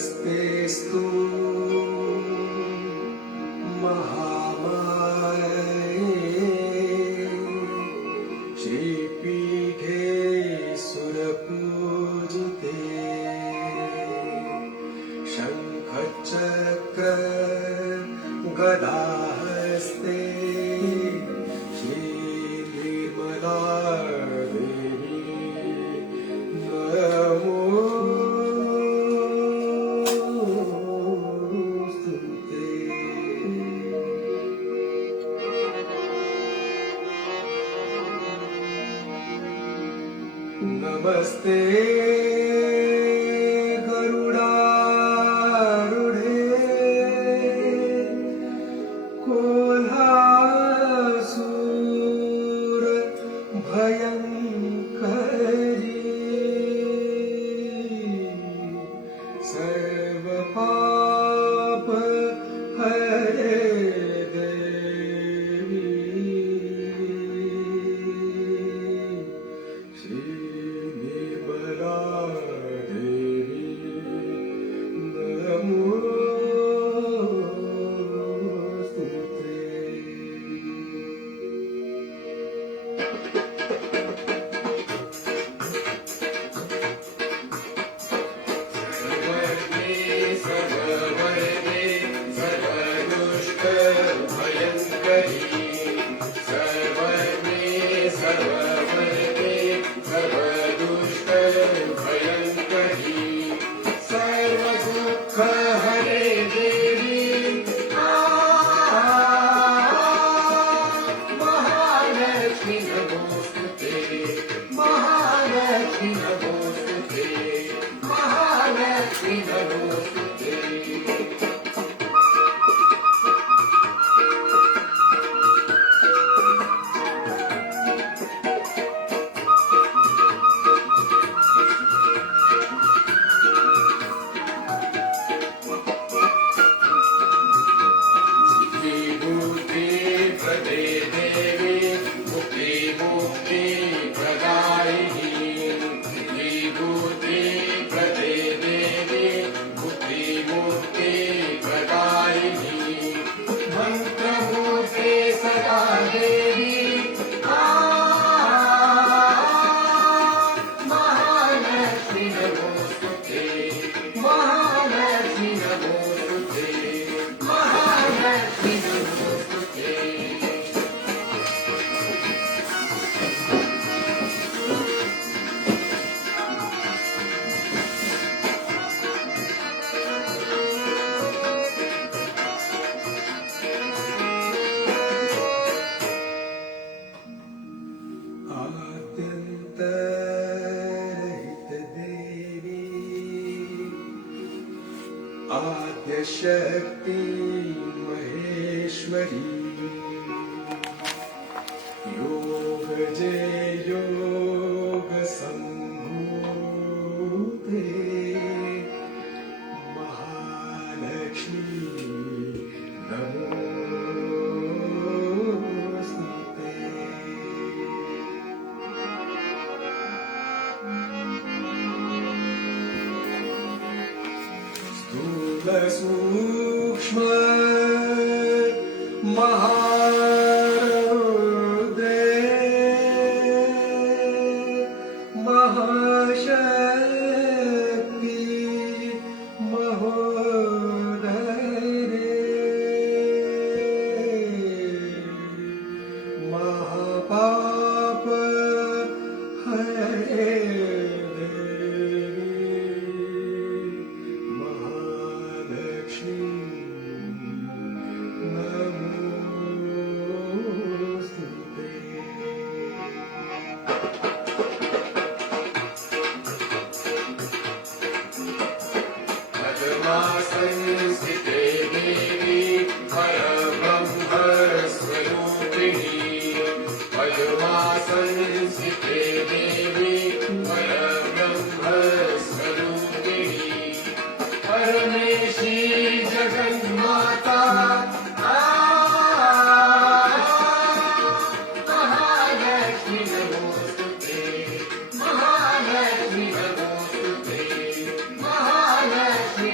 नमस्तेस्तु महामाये श्रीपीठे सुरपूजिते शङ्खचक्र गदाहस्ते श्रीनिर्मला नमस्ते गरुडारूढे कोल्हासूर भयङ्करी सर्वपाप हरे आद्यशक्ति महेश्वरी योग जय योग संभूते महालक्ष्मी नमोस्तुते सूक्ष्म महारुद्रे महाशक्ति महोदरे महापाप हरे संस्थिते देवी परब्रह्म स्वरूपिणी पद्मा संस्थिते देवी परब्रह्म स्वरूपिणी परमेशी जगन्माता महालक्ष्मी नमोस्तुते महालक्ष्मी नमोस्तुते महालक्ष्मी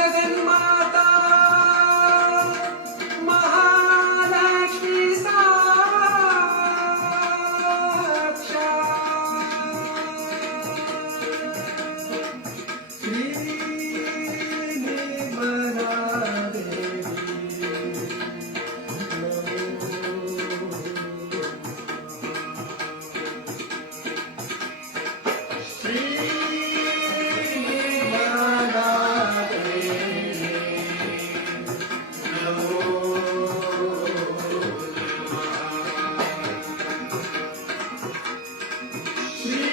जगन्माता महालक्ष्मी साक्षात् श्री निर्मला देवी श्री निर्मला देवी नमो श्री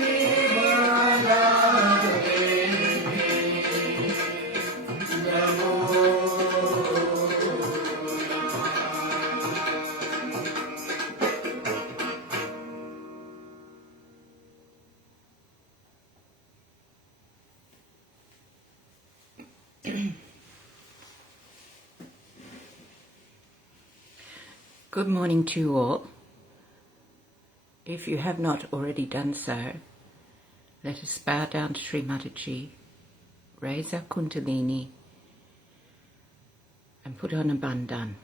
निर्मला देवी नमो Good morning to you all. If you have not already done so, let us bow down to Shri Mataji, raise our kundalini and put on a bandhan.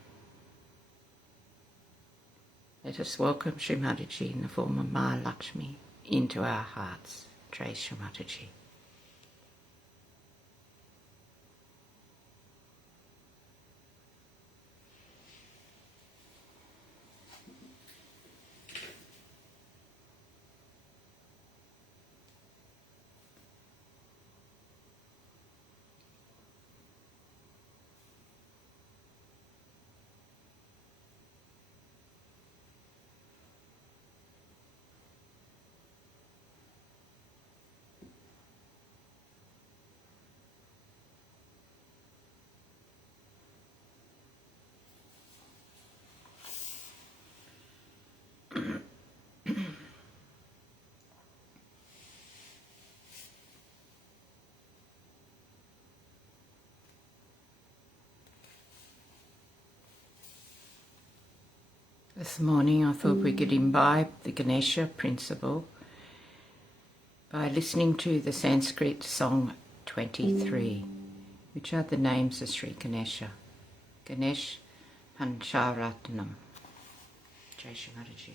Let us welcome Shri Mataji in the form of Ma Lakshmi into our hearts. Jai Shri Mataji. This morning I thought we could imbibe the Ganesha principle by listening to the Sanskrit song 23, which are the names of Sri Ganesha. Ganesh Pancharatnam. Jai Shri Mataji.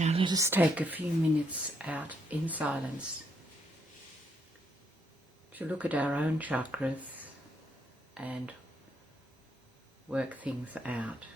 Now let us take a few minutes out in silence to look at our own chakras and work things out.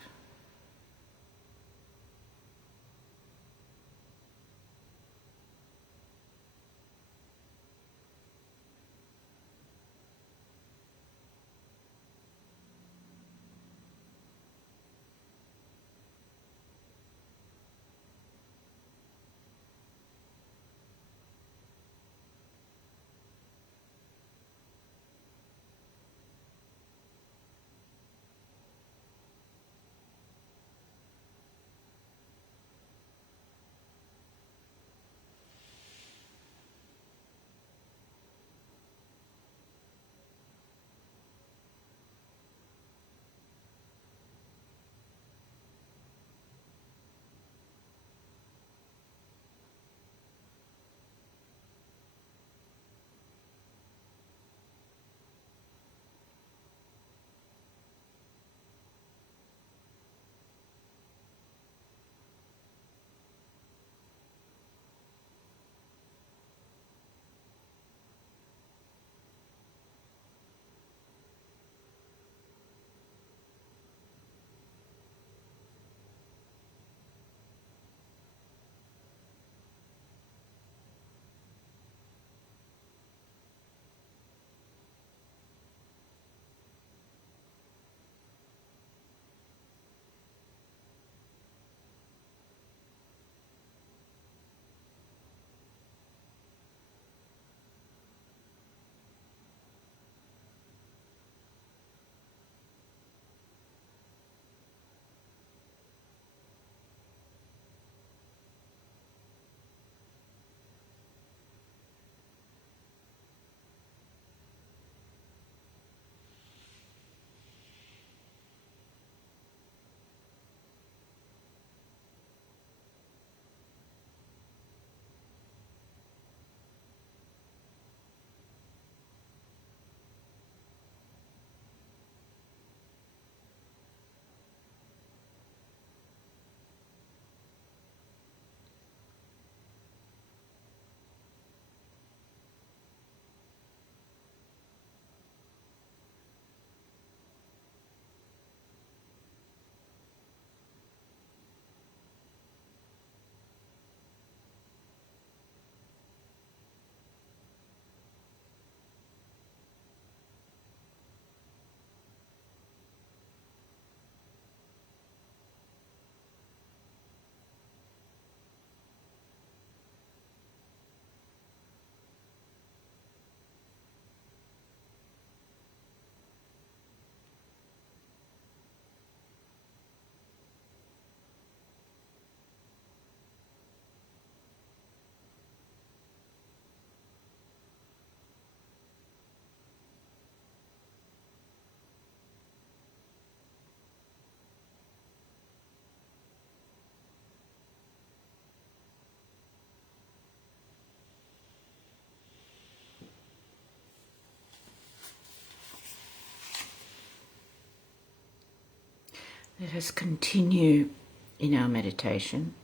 Let us continue in our meditation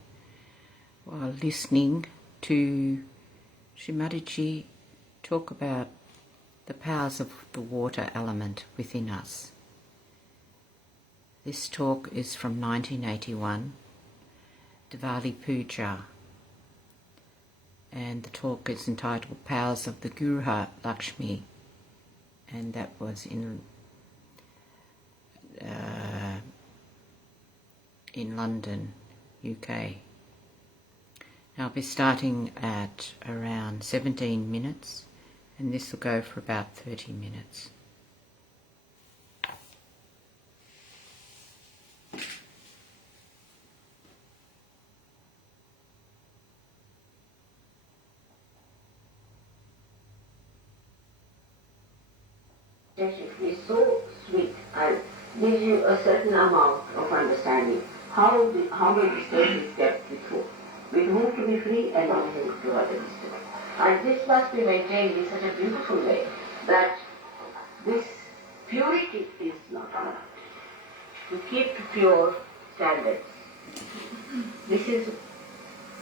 while listening to Shri Mataji talk about the powers of the water element within us. This talk is from 1981, Diwali Puja, and the talk is entitled Powers of the Gruha, Lakshmi, and that was in London, UK. I'll be starting at around 17 minutes, and this will go for about 30 minutes. It is so sweet and gives you a certain amount of understanding. How will the state is kept with whom to be free and with whom to others. And this must be maintained in such a beautiful way that this purity is not enough. To keep to pure standards. This is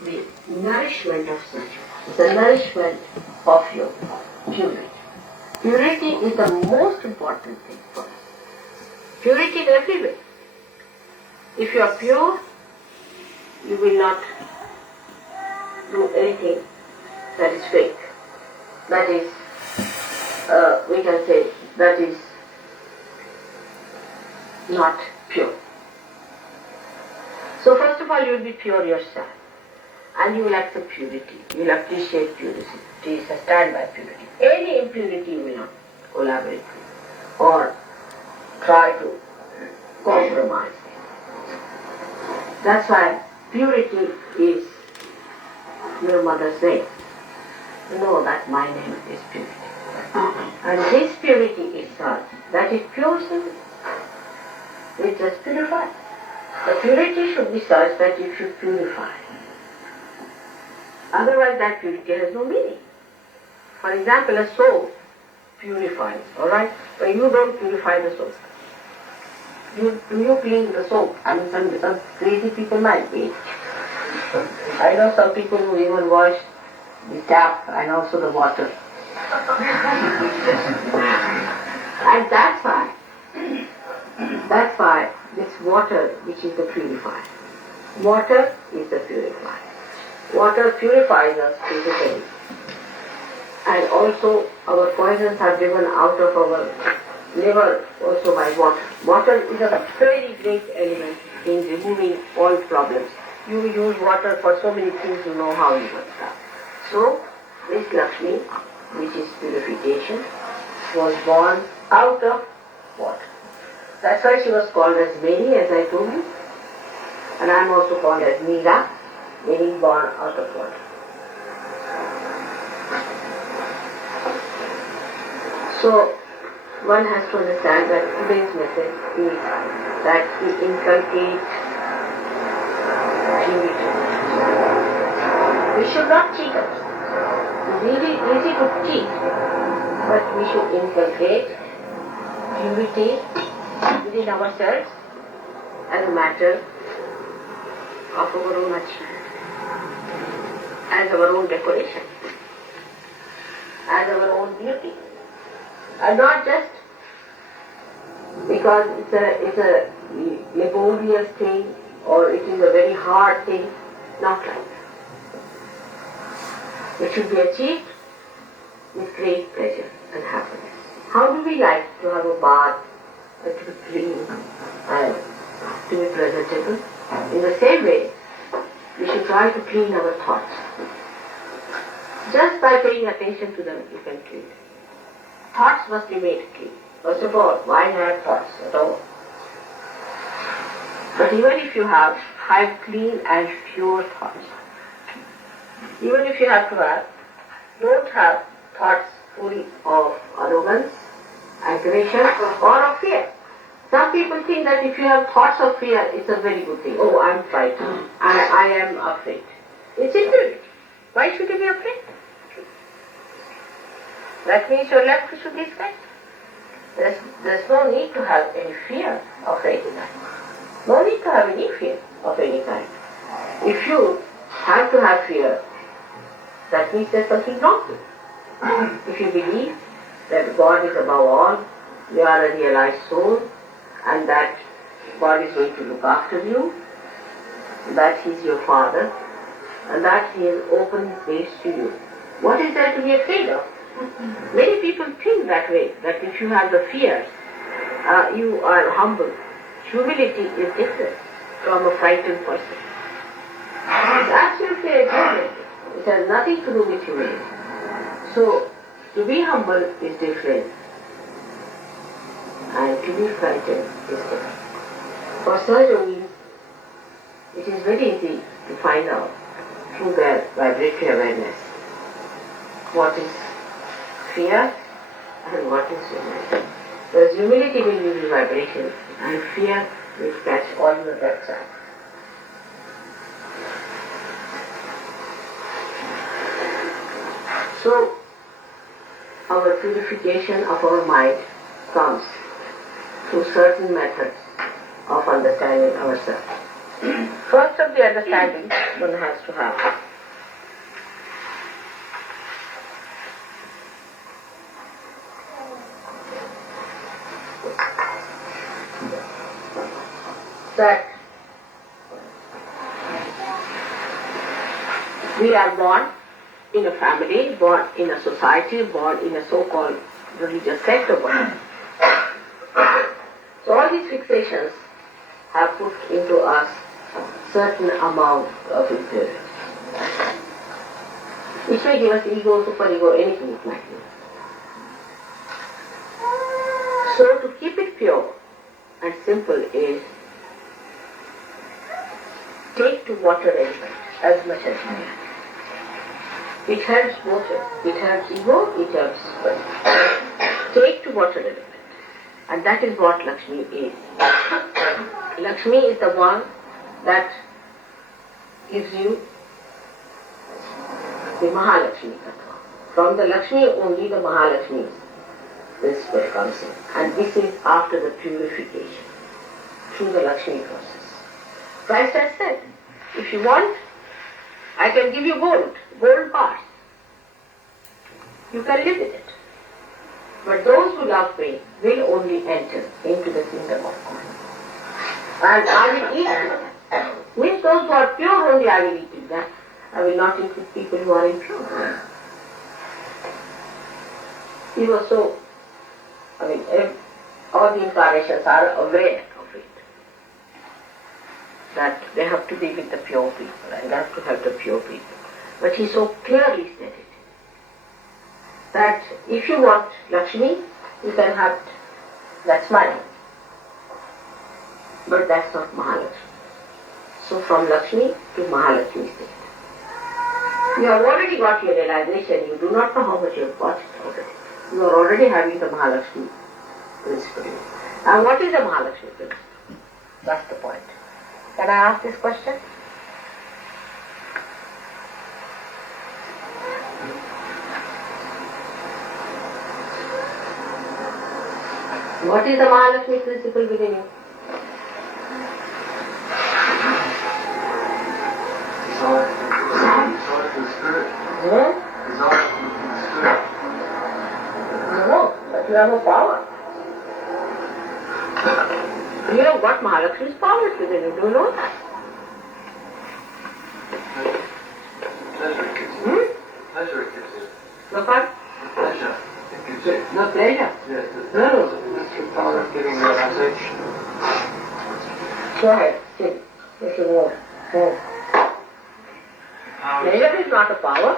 the nourishment of Sahaja, the nourishment of your purity. Purity is the most important thing for us. Purity in every way. If you are pure, you will not do anything that is fake. That is, we can say, that is not pure. So first of all, you will be pure yourself. And you will accept purity. You will appreciate purity. Please stand by purity. Any impurity you will not collaborate with or try to compromise. That's why purity is your mother's name. Know that my name is purity. And this purity is such that it pures you. It just purifies. The purity should be such that it should purify. Otherwise that purity has no meaning. For example, a soap purifies, alright? But you don't purify the soap. Do you clean the soap? I mean, some crazy people might be. I know some people who even wash the tap and also the water. And that's why this water, which is the purifier. Water is the purifier. Water purifies us physically. And also our poisons are driven out of our liver also by water. Water is a very great element in removing all problems. You use water for so many things, you know how you work. So, this Lakshmi, which is purification, was born out of water. That's why she was called as Mary, as I told you. And I am also called as Meera, meaning born out of water. So, one has to understand that today's message is that we inculcate purity. We should not cheat others. It's really easy to cheat, but we should inculcate purity within ourselves as a matter of our own achievement, as our own decoration, as our own beauty. And not just because it's a laborious thing or it is a very hard thing, not like that. It should be achieved with great pleasure and happiness. How do we like to have a bath and to be clean and to be presentable? In the same way, we should try to clean our thoughts. Just by paying attention to them, you can clean them. Thoughts must be made clean. First of all, why have thoughts at all? But even if you have clean and pure thoughts. Even if you have to have, don't have thoughts full of arrogance, aggression or of fear. Some people think that if you have thoughts of fear, it's a very good thing. Oh, I'm frightened. I am afraid. It's impurity. Why should you be afraid? That means your left should be scared. There's no need to have any fear of any kind. No need to have any fear of any kind. If you have to have fear, that means there's something wrong with you. If you believe that God is above all, you are a realized soul, and that God is going to look after you, that He is your Father, and that He has opened His ways to you, what is there to be afraid of? Many people think that way, that if you have the fears, you are humble. Humility is different from a frightened person. It's absolutely different. It has nothing to do with humility. So, to be humble is different, and to be frightened is different. For Sahaja means, it is very easy to find out through their vibratory awareness what is fear and what is humility. Because humility will give you vibration and fear will catch all your depths out. So, our purification of our mind comes through certain methods of understanding ourselves. First of the understanding one has to have. That we are born in a family, born in a society, born in a so-called religious sect or whatever. So all these fixations have put into us certain amount of impurity, which may give us ego, superego, anything it might be. So to keep it pure and simple is take to water element as much as you can. It helps both ways. It helps ego, it helps superego. Take to water element. And that is what Lakshmi is. Lakshmi is the one that gives you the Mahalakshmi Tattva. From the Lakshmi only the Mahalakshmi principle comes in. And this is after the purification through the Lakshmi process. Christ has said, if you want, I can give you gold parts. You can live with it. But those who love me will only enter into the kingdom of God. And I will eat them. Means those who are pure only I will eat with them. I will not eat with people who are impure. He was so, all the incarnations are aware of it. That they have to be with the pure people and they have to help the pure people. But he so clearly said it. That if you want Lakshmi, you can have it. That's money. But that's not Mahalakshmi. So from Lakshmi to Mahalakshmi state. You have already got your realization, you do not know how much you have got it already. You are already having the Mahalakshmi principle. And what is the Mahalakshmi principle? That's the point. Can I ask this question? What is the Mahalakshmi principle within you? No, but you have a power. You have got Mahalakshmi's powers within you, do you know that? Pleasure it gives you. Pleasure it gives you. No fun? Pleasure it gives you. No pleasure? Yes, No. that's the power of giving realization. Go ahead, sit. Little more. Pleasure is not a power.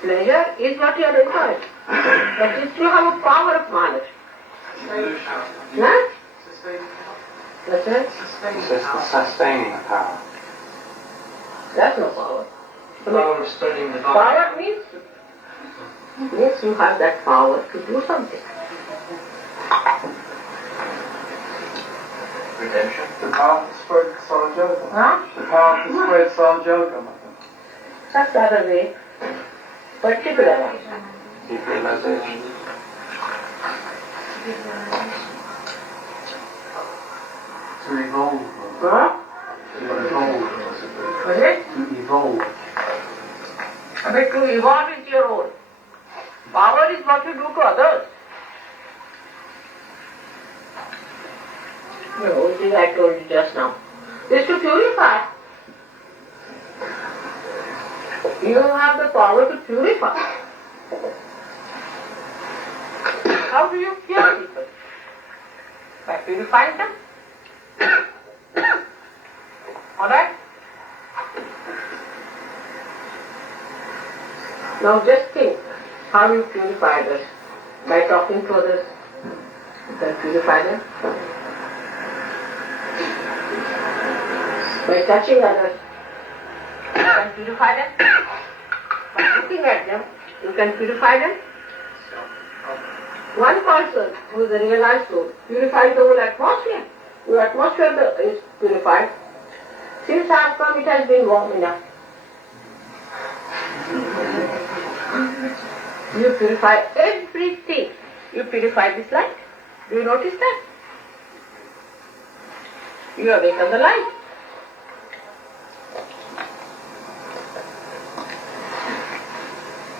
Pleasure is what you are enjoying. But you still have a power of Mahalakshmi. Huh? That's right. It's just the sustaining power. That's no power. The power of studying the body. Power means you have that power to do something. Redemption. The power to spread Sahaja. Huh? The power to spread Sahaja. That's the other way. Particular. Deep realization. To evolve. Huh? To evolve. What is it? To evolve. But to evolve is your own. Power is what you do to others. No, which is I told you just now. Is to purify. You have the power to purify. How do you cure people? By purifying them. Alright? Now just think how you purify others. By talking to others, you can purify them. By touching others, you can purify them. By looking at them, you can purify them. One person who is a realized soul purifies the whole atmosphere. The atmosphere is purified. Since I have come, it has been warm enough. You purify everything. You purify this light. Do you notice that? You awaken the light.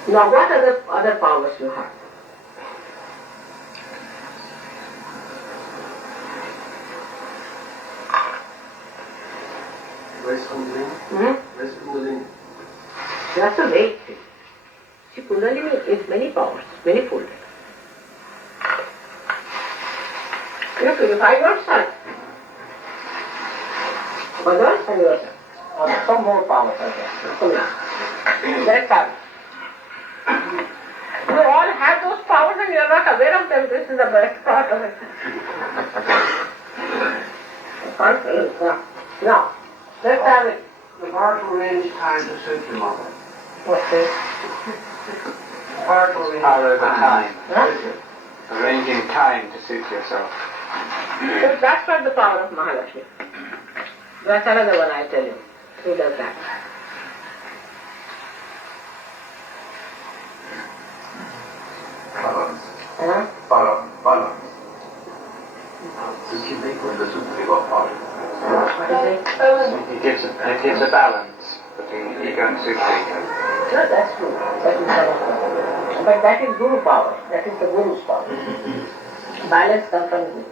Now what other powers you have? Where's Kundalini? Where's Kundalini? That's a vague thing. See, Kundalini is many powers, many folded. You purify yourself. Others and yourself. Or some more powers are there. Let's have it. You all have those powers and you are not aware of them. This is the best part of it. Now, let's have it. The power to arrange time to suit your mother. What's this? The power to arrange Power over time. Huh? Arranging time to suit yourself. So that's not the power of Mahalakshmi. That's another one I tell you. Who does that? Balance. Huh? Balance. To keep equal the super power. What is it? It gives a balance between ego and super-ego. No, that's true. That is correct. But that is Guru power. That is the Guru's power. Balance comes from Guru.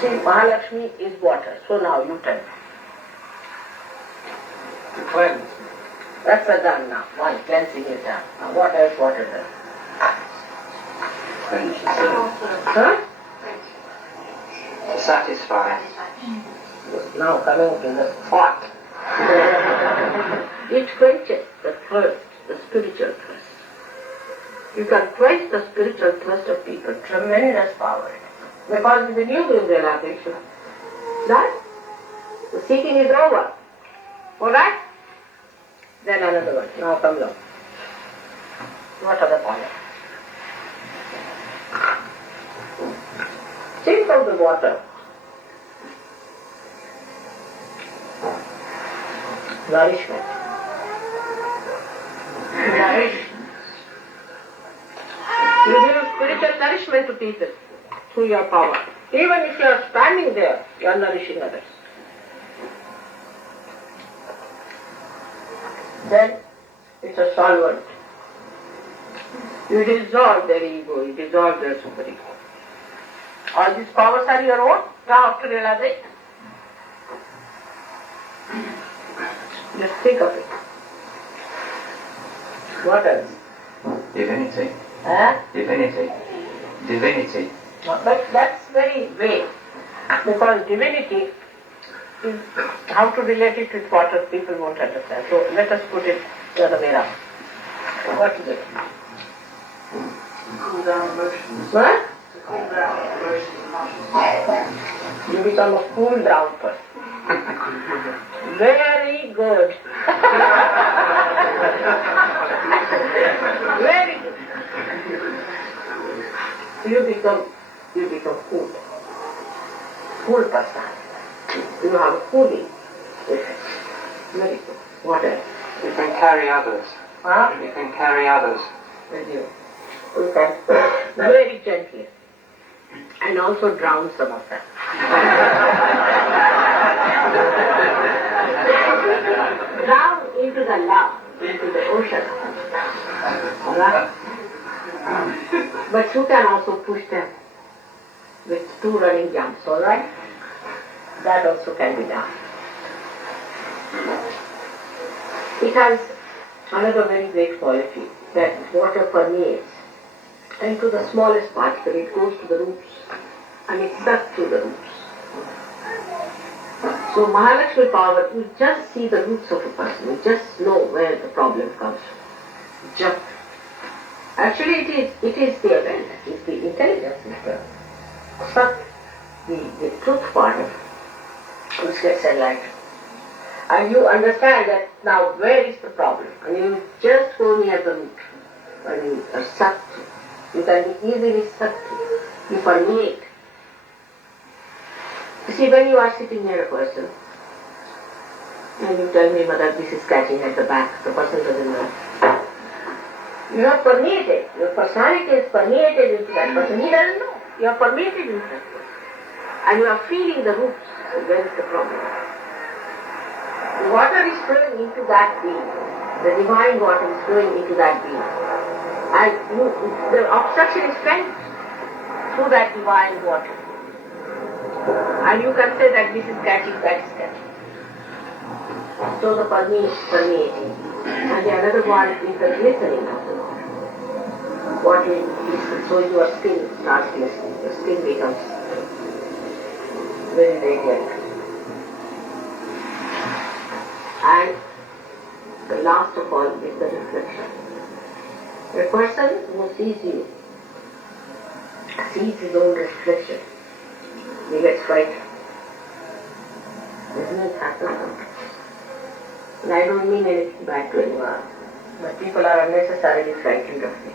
See, Mahalakshmi is water. So now you tell me. To cleanse. That's a done now. One, cleansing is done. Now what else water does? Huh? To satisfy. Now coming to the pot. It quenches the thirst, the spiritual thirst. You can quench the spiritual thirst of people. Tremendous power. Because in the new realization, that the seeking is over. Alright? Then another one. Now come along. What other power? Think of the water. Nourishment. Nourish. You give spiritual nourishment to people through your power. Even if you are standing there, you are nourishing others. Then it's a solvent. You dissolve their ego, you dissolve their superego. All these powers are your own now after realization. Just think of it. What else? Divinity. Huh? Divinity. Divinity. But that's very vague. Because divinity is how to relate it with water, people won't understand. So let us put it the other way around. What is it? Cool down emotions. What? To cool down emotions. You become a cool down person. Very good. Very good. You become cool. Cool person. You have a cooling effect. Very good. What else? You can carry others. Huh? You can carry others. With you. You can very gently. And also drown some of them. Drown into the love, into the ocean. Right? But you can also push them with 2 running jumps, alright? That also can be done. It has another very great quality, that water permeates and to the smallest particle it goes to the roots and it sucks through the roots. So Mahalakshmi power, you just see the roots of a person, you just know where the problem comes from. Just. Actually it is the awareness, it's the intelligence, it's the suck, the truth part of it, which gets enlightened. And you understand that now where is the problem? And you just go near the root. When you are sucked, you can be easily sucked, you permeate. You see, when you are sitting near a person, and you tell me, Mother, this is catching at the back, the person doesn't know. You are permeated, your personality is permeated into that person, he doesn't know. You are permeated into that person. And you are feeling the roots, so where is the problem? The water is flowing into that being. The divine water is flowing into that being. And the obstruction is felt through that divine water. And you can say that this is catching, that is catching. So the permeating. And the another one is the glistening of the water. What is so your skin starts glistening. Your skin becomes very radiant. And the last of all is the reflection. A person who sees you, sees his own reflection, he gets frightened. Doesn't it happen? And I don't mean anything bad to anyone, but people are unnecessarily frightened of me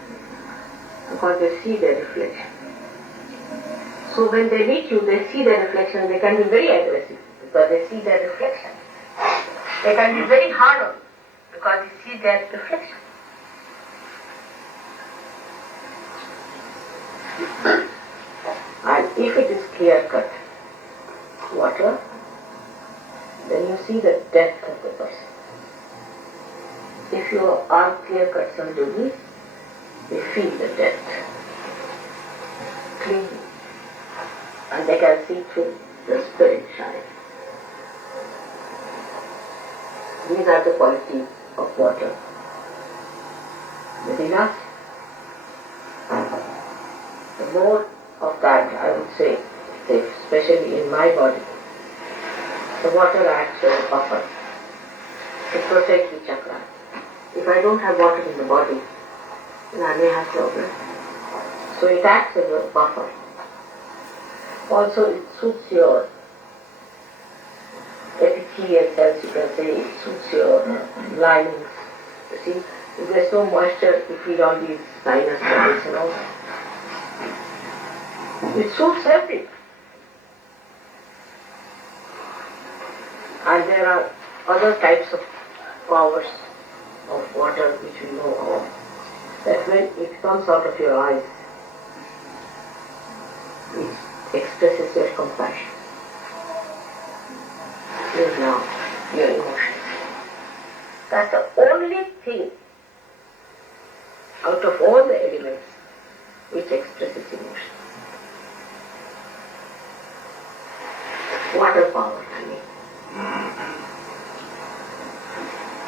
because they see their reflection. So when they meet you, they see their reflection, they can be very aggressive because they see their reflection. They can be very hard on you because they see their reflection. And if it is clear-cut water, then you see the depth of the person. If you are clear-cut Sahaja, they feel the depth clean, and they can see through the spirit shine. These are the qualities of water within us. The more of that, I would say, especially in my body, the water acts as a buffer to protect the chakra. If I don't have water in the body, then I may have problems. So it acts as a buffer. Also, it suits your epithelial cells, you can say, it suits your linings. You see, if there's no moisture, you feel all these sinus troubles and all. It suits everything. And there are other types of powers of water which we know of. That when it comes out of your eyes, it expresses your compassion. Your love, your emotions. That's the only thing out of all the elements which expresses emotion. Water power, I mean.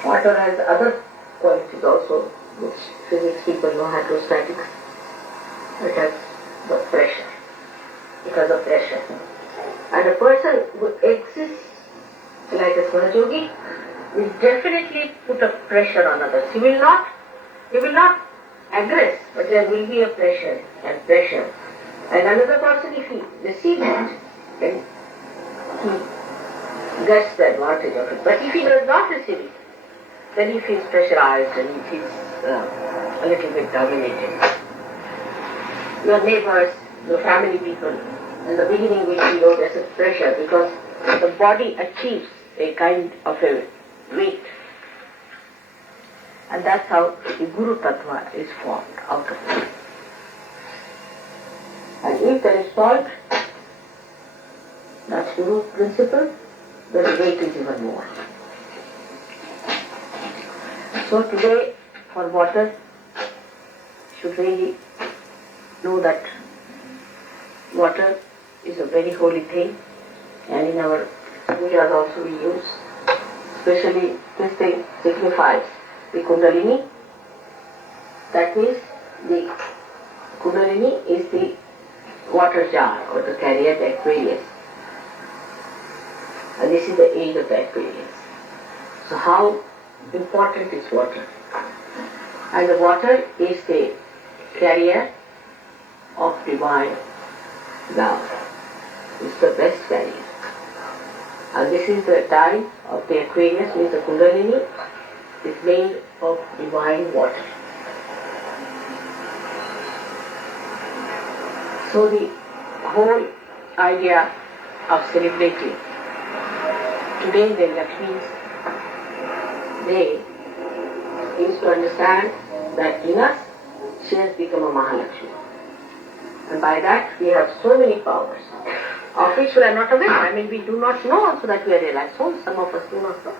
Water has other qualities also, which physics people know, hydrostatics. It has the pressure. It has a pressure. And a person who exists like a Sahaja will definitely put a pressure on others. He will not aggress, but there will be a pressure and pressure. And another person, if he receives it, then he gets the advantage of it. But if he does not receive it, then he feels pressurized and he feels a little bit dominated. Your neighbors, your family people, in the beginning will feel there's a pressure because the body achieves a kind of a weight. And that's how the Guru Tattva is formed out of it. And if there is fault, that's Guru principle, then the weight is even more. So today, for water, should really know that water is a very holy thing, and in our pujas also we use, especially this thing signifies the Kundalini. That means the Kundalini is the water jar or the carrier, the Aquarius. And this is the age of the Aquarius. So how important is water? And the water is the carrier of divine love. It's the best carrier. And this is the time of the Aquarius, means the Kundalini is made of divine water. So the whole idea of celebrating today the Lakshmi's day is to understand that in us she has become a Mahalakshmi. And by that we have so many powers, of which we are not aware. I mean, we do not know also that we are realized. So some of us do not know.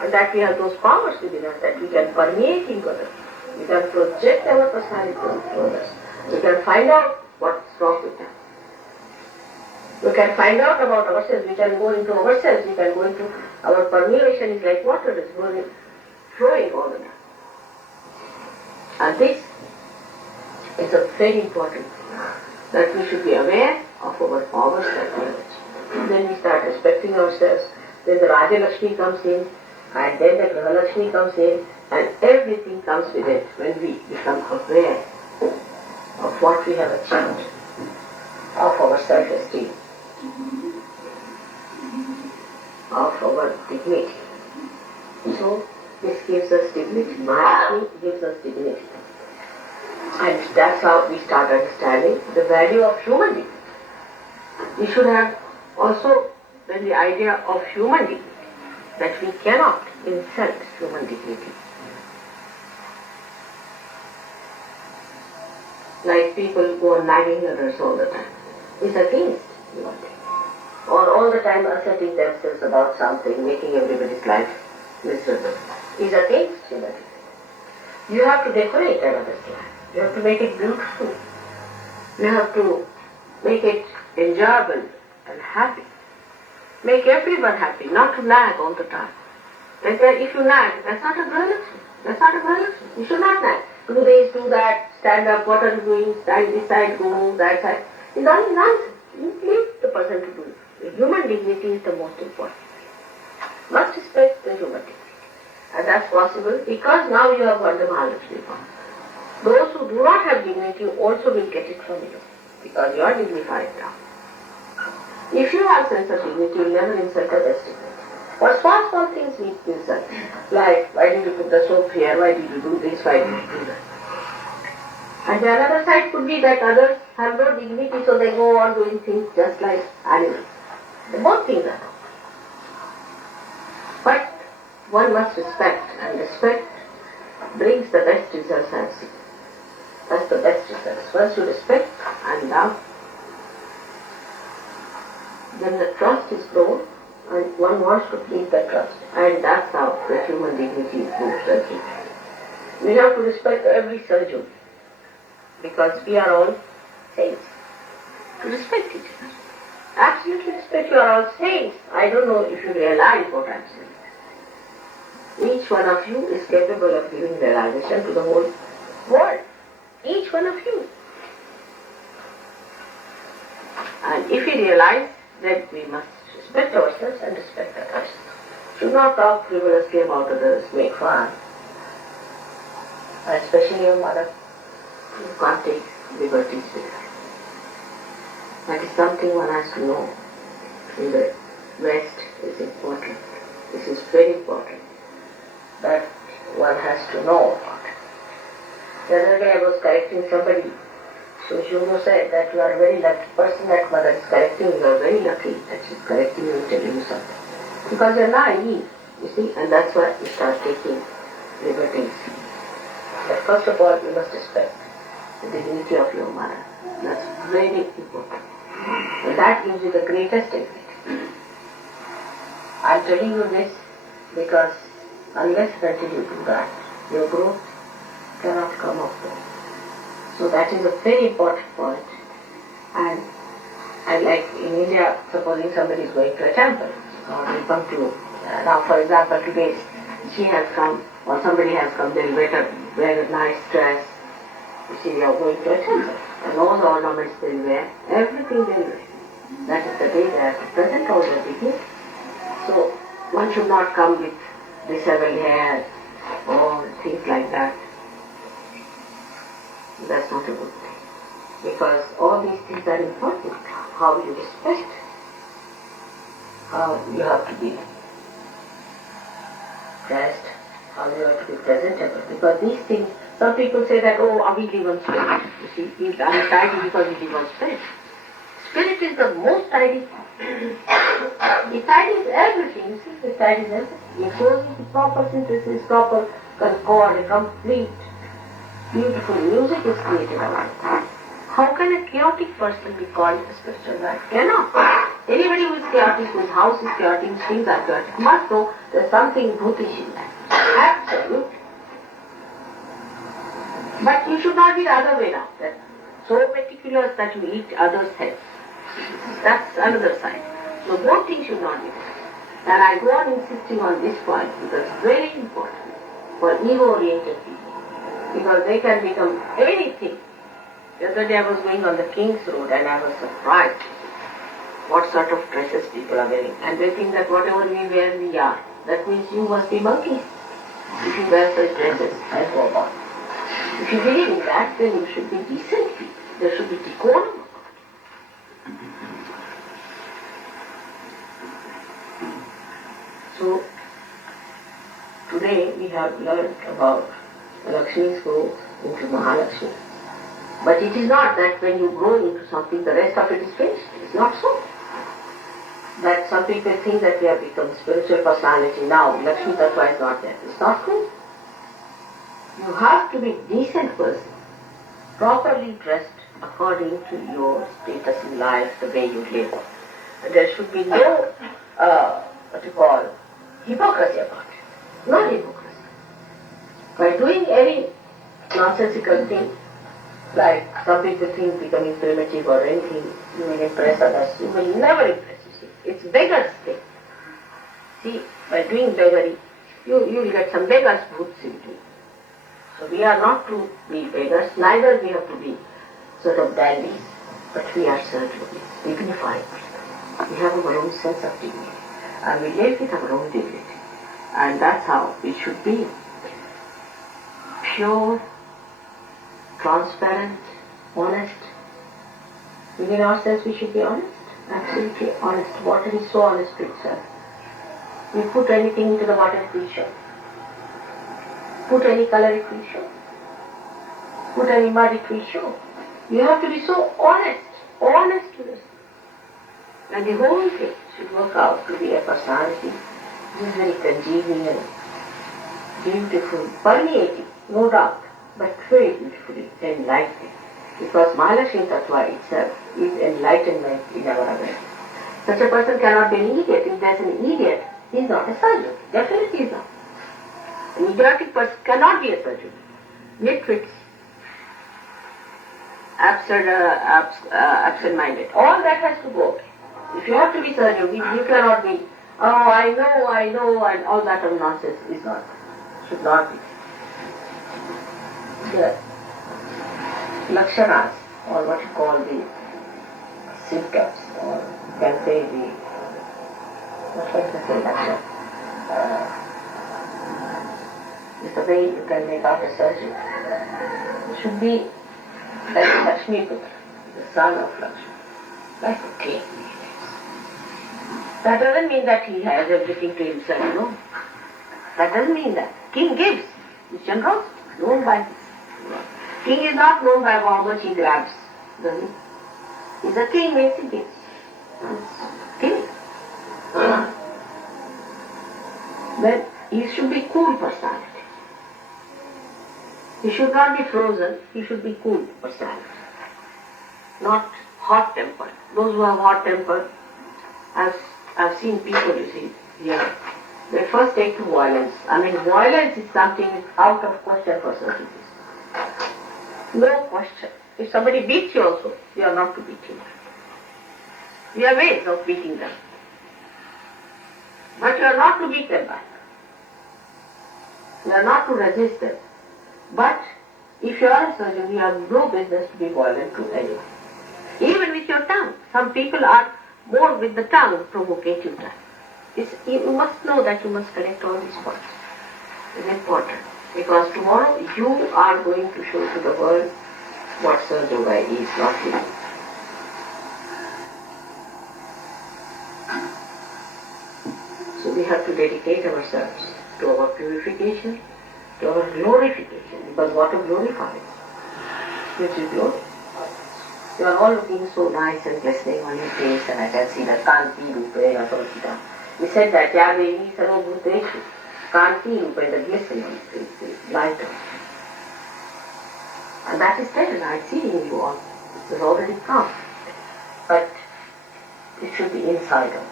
and that we have those powers within us, that we can permeate into others. We can project our personality to others. We can find out what's wrong with them. We can find out about ourselves. We can go into ourselves. We can go into our permeation is like water is flowing all the time. And this is a very important thing, that we should be aware of our powers that we have. Then we start respecting ourselves. Then the Raja Lakshmi comes in, and then the Gruha Lakshmi comes in, and everything comes with it when we become aware of what we have achieved, of our self-esteem, of our dignity. So this gives us dignity. Mahalakshmi gives us dignity. And that's how we start understanding the value of human dignity. We should have also then the idea of human dignity, that we cannot insult human dignity. Like people go on nagging others all the time. It's against humanity. Or all the time asserting themselves about something, making everybody's life miserable. Is against humanity. You have to decorate another's life. You have to make it beautiful. You have to make it enjoyable and happy. Make everyone happy, not to nag all the time. And if you nag, that's not a Gruha Lakshmi. That's not a Gruha Lakshmi. You should not nag. Do this, do that, stand up, what are you doing? Stand this side, go that side. It's all nonsense. You leave the person to do it. The human dignity is the most important. Must respect the human dignity. And that's possible because now you have got the Mahalakshmi power. Those who do not have dignity also will get it from you because you are dignified now. If you have sense of dignity, you will never insult others' dignity. For small things we insult. Like, why did you put the soap here? Why did you do this? Why did you do that? And the other side could be that others have no dignity, so they go on doing things just like animals. The both things are wrong. But one must respect, and respect brings the best results I've seen. That's the best results. First you respect and love. Then the trust is grown, and one wants to keep the trust. And that's how the human dignity moves again. We have to respect every surgeon, because we are all saints. To respect each other. Absolutely respect, you are all saints. I don't know if you realize what I'm saying. Each one of you is capable of giving realization to the whole world. Each one of you. And if we realize that we must respect ourselves and respect others. Should not talk frivolously about others, make fun. And especially your mother. You can't take liberties with her. That is something one has to know. In the West is important. This is very important. That one has to know about it. The other day I was correcting somebody. So Shri said that you are a very lucky person that mother is correcting you. You are very lucky that she is correcting you and telling you something. Because you are naive, you see, and that's why you start taking liberties. But first of all, you must respect the dignity of your mother. That's very important. And that gives you the greatest dignity. I am telling you this because unless until you do that, your growth cannot come up there. So that is a very important point. And like in India, supposing somebody is going to a temple, or they come to, now for example today, she has come, or somebody has come, they'll wear a nice dress. You see, they are going to a temple. And all the ornaments they'll wear, everything they'll wear. That is the day they have to present all their dignity. So one should not come with disheveled hair or things like that. That's not a good thing. Because all these things are important. How you respect, how you have to be dressed, how you have to be presentable. Because these things, some people say that, oh, we live on spirit. You see, I'm tidy because we live on spirit. Spirit is the most tidy. It tidies everything, you see, it tidies everything. It goes into proper synthesis, proper concord, a complete beautiful music is created out of it. How can a chaotic person be called a spiritual life? Cannot. Anybody who is chaotic, whose house is chaotic, whose things are chaotic, must know there's something brutish in that. Absolutely. But you should not be the other way now. That so meticulous that you eat others' heads. That's another side. So both things should not be there. And I go on insisting on this point because it's very important for ego-oriented people. Because they can become anything. The other day I was going on the King's Road and I was surprised what sort of dresses people are wearing. And they think that whatever we wear, we are. That means you must be monkeys if you wear such dresses and go about. If you believe in that, then you should be decent people. There should be decorum. So, today we have learned about Lakshmi's growth into Mahalakshmi. But it is not that when you grow into something, the rest of it is finished. It's not so. That some people think that we have become spiritual personality now. Lakshmi Tattva is not there. It's not true. You have to be a decent person, properly dressed according to your status in life, the way you live. There should be no, hypocrisy about it. Not hypocrisy. By doing any nonsensical thing, like some people think becoming primitive or anything, you will impress others. You will never impress. You see, it's beggar's thing. See, by doing beggary, you will get some beggar's boots into you. So we are not to be beggars, neither we have to be sort of dandies, but we are certainly dignified people. We have our own sense of dignity, and we live with our own dignity. And that's how we should be. Pure, transparent, honest. Within ourselves we should be honest, absolutely honest. Water is so honest to itself. We put anything into the water, it will show. Put any color, it will show. Put any mud, it will show. You have to be so honest to yourself. And the whole thing should work out to be a personality which is very congenial, beautiful, permeating, no doubt, but very beautifully enlightening. Because Mahalakshmi Tattva itself is enlightenment in our awareness. Such a person cannot be an idiot. If there is an idiot, he is not a surgeon. Definitely is not. An idiotic person cannot be a surgeon. Nitwits, absent-minded. All that has to go away. If you have to be surgeon, you cannot be, I know, and all that of nonsense is not, should not be. The lakshanas, or what you call the symptoms, or you can say the, what can you say, lakshana? Is the way you can make out a surgeon. It should be like Lakshmi Putra, the son of Lakshmi, like a king. That doesn't mean that he has everything to himself, no. That doesn't mean that. King gives. He's generous, known by. King is not known by how much he grabs, doesn't he? He's a king, means he gives. King. Then he should be cool personality. He should not be frozen, he should be cool personality. Not hot-tempered. Those who have hot temper, I've seen people, you see, here, they first take to violence. I mean, violence is something out of question for certain people. No question. If somebody beats you also, you are not to beat him. There are ways of beating them. But you are not to beat them back. You are not to resist them. But if you are a surgeon, you have no business to be violent to anyone. Even with your tongue. Some people are more with the tongue, provocative tongue. You must know that you must correct all these points. It's important. Because tomorrow you are going to show to the world what surgeon guy is, not you. So we have to dedicate ourselves to our purification, to our glorification, because water glorifies. Which is glory. You are all looking so nice and glistening on your face, and I can see that Kanti Rupe Asavatita. He said that Yavehi Sarvabhuteshu, Kanti Rupe, the glistening on the face, the light on. And that is there, and I see in you all. It has already come. But It should be inside out.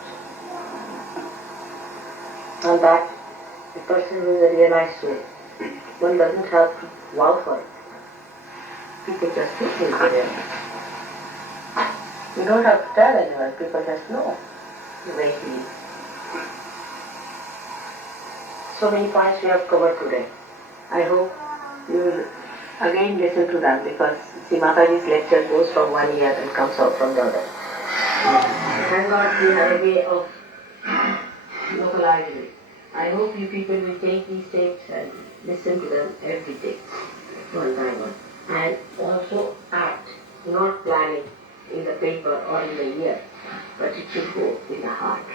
And that the person who is a realized soul, one doesn't have to vow for it. People just think he's a realized. You don't have to tell anyone, people just know the way he is. So many points we have covered today. I hope you will again listen to them because Shri Mataji's lecture goes from one ear and comes out from the other. Thank God we have a way of localizing it. I hope you people will take these tapes and listen to them every day, one by one. And also act, not planning in the paper or in the ear, but it should go in the heart.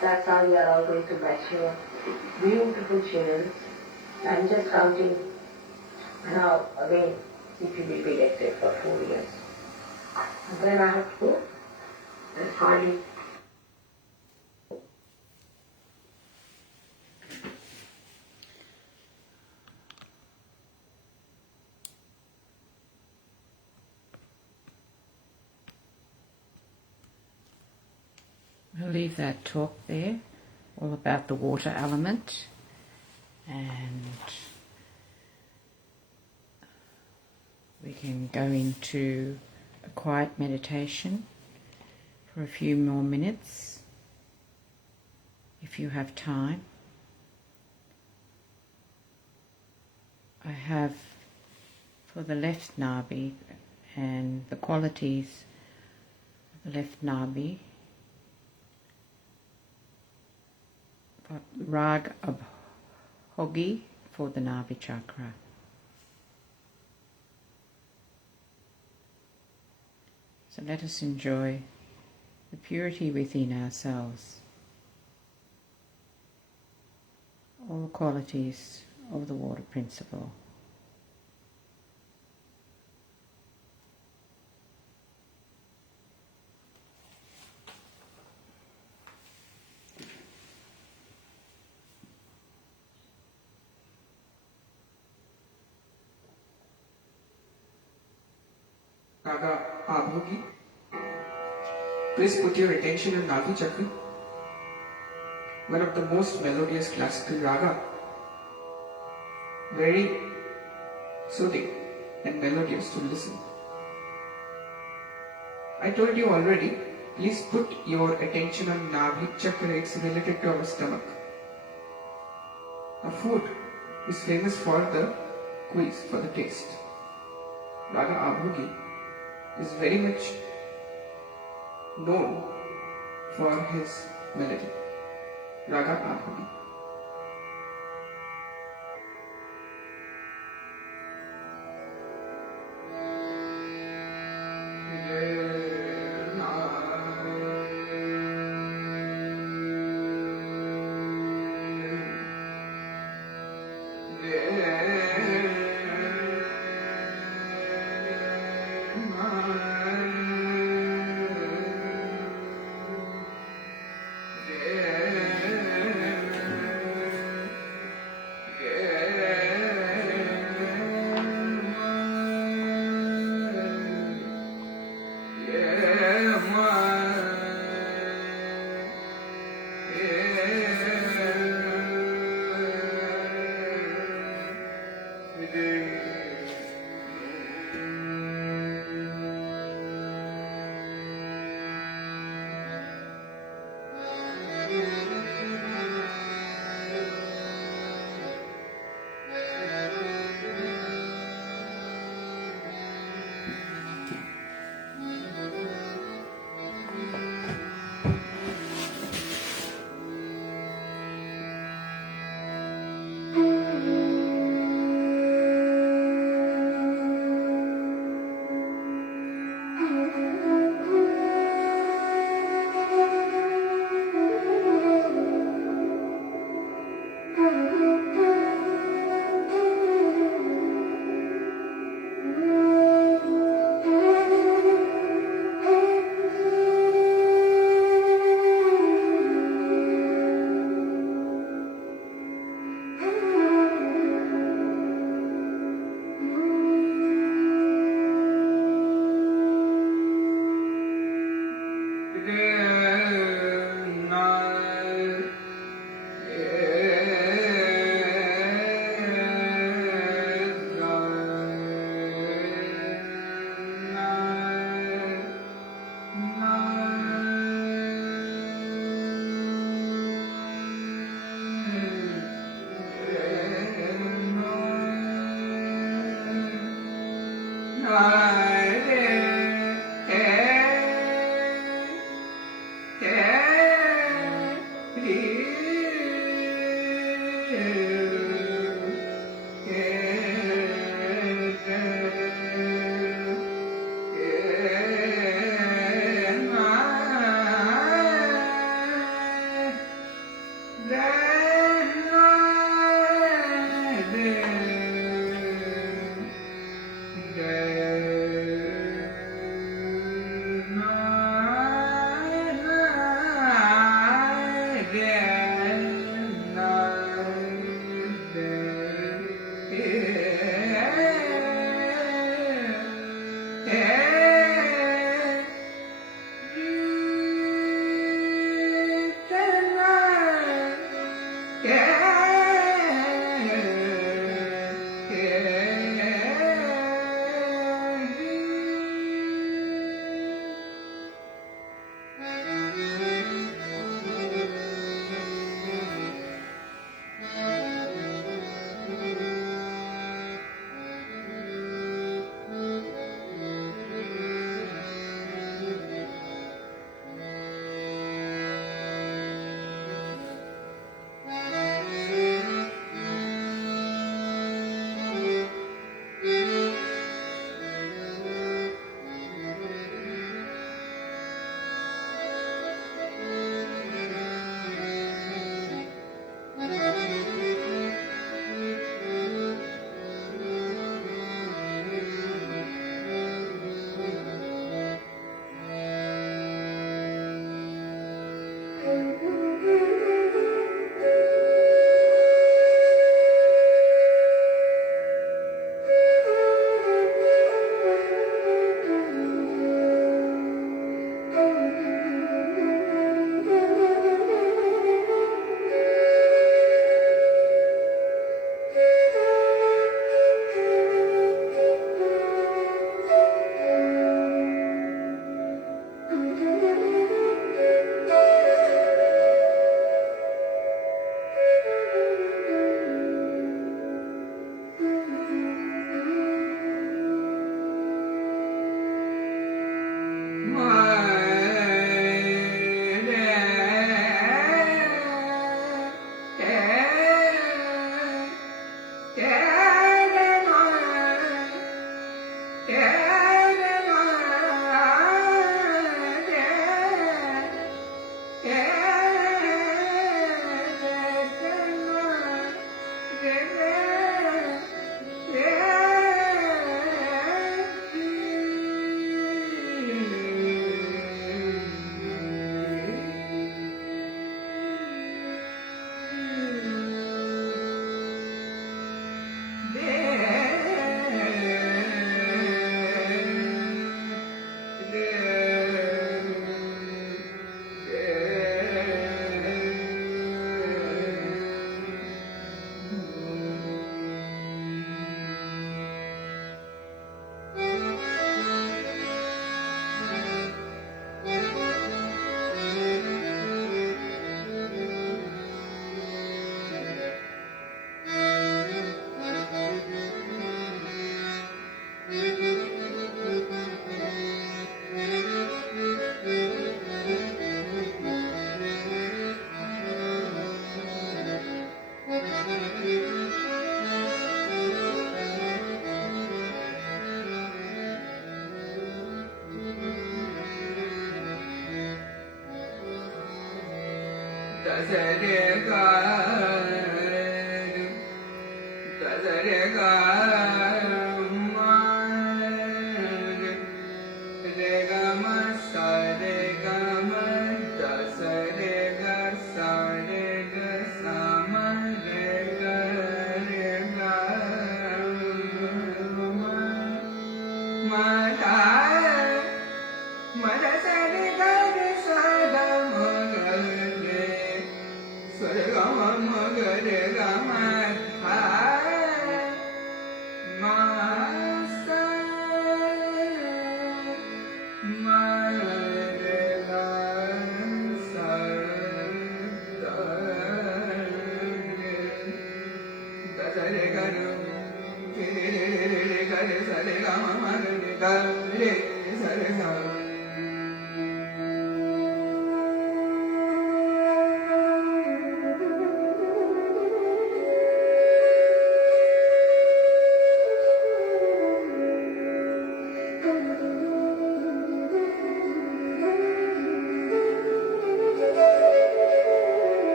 That's how we are all going to mature beautiful children. I'm just counting now again if you will be elected for 4 years. And then I have to go and hardly We'll leave that talk there, all about the water element, and we can go into a quiet meditation for a few more minutes if you have time. I have for the left nabi and the qualities of the left nabi, got Rag Abhogi for the Nabi chakra. So let us enjoy the purity within ourselves, all the qualities of the water principle. Raga Abhogi. Please put your attention on Nadi Chakra, one of the most melodious classical raga, very soothing and melodious to listen. I told you already, please put your attention on Nadi Chakra, it's related to our stomach. Our food is famous for the quiz, for the taste. Raga Abhogi is very much known for his melody. Raga Abhogi.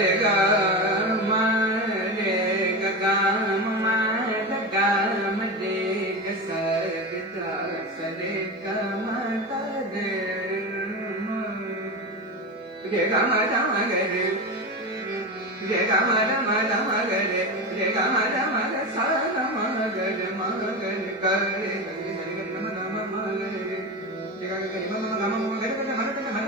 re ga ma re ga ga ma ga ma re ga sa re ga ma da re ma re ga ma da ma ga re re ga ma da ma ga re re ga ma da ma ga sa da ma ga re ma ga re ga re ga re ga ma da ma ga re re ga ga ma ma ga ma ga re ga ma da ma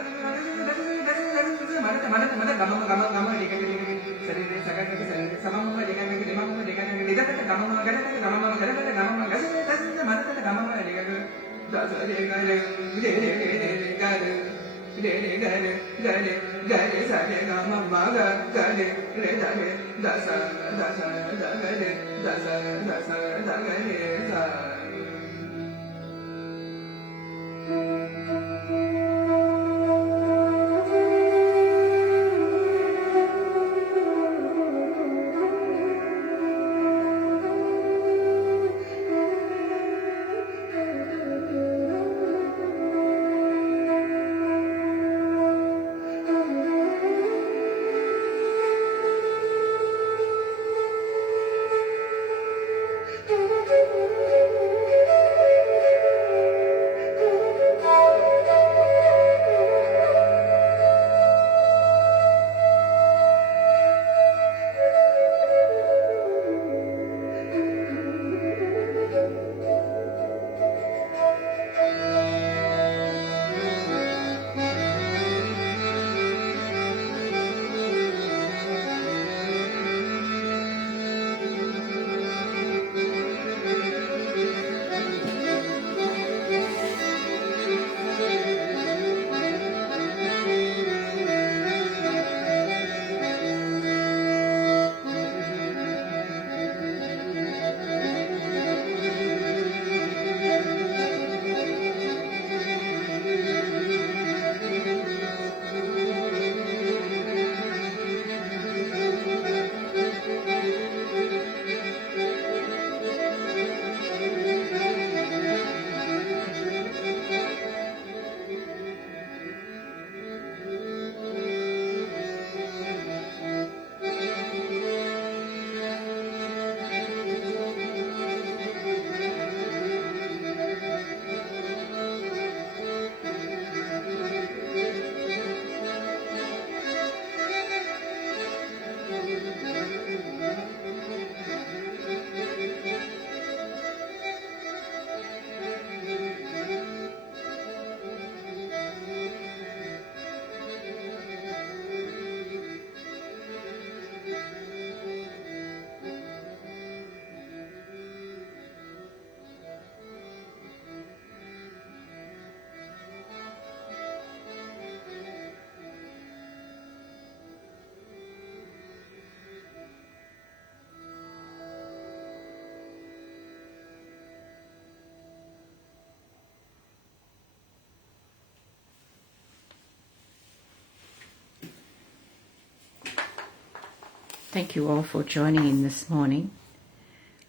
Thank you all for joining in this morning.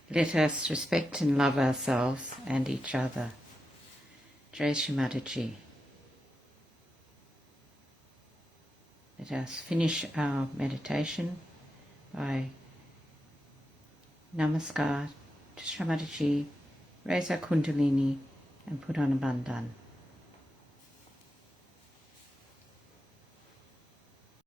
Let us respect and love ourselves and each other. Jai Shri Mataji. Let us finish our meditation by Namaskar to Shri Mataji, raise our Kundalini and put on a bandhan.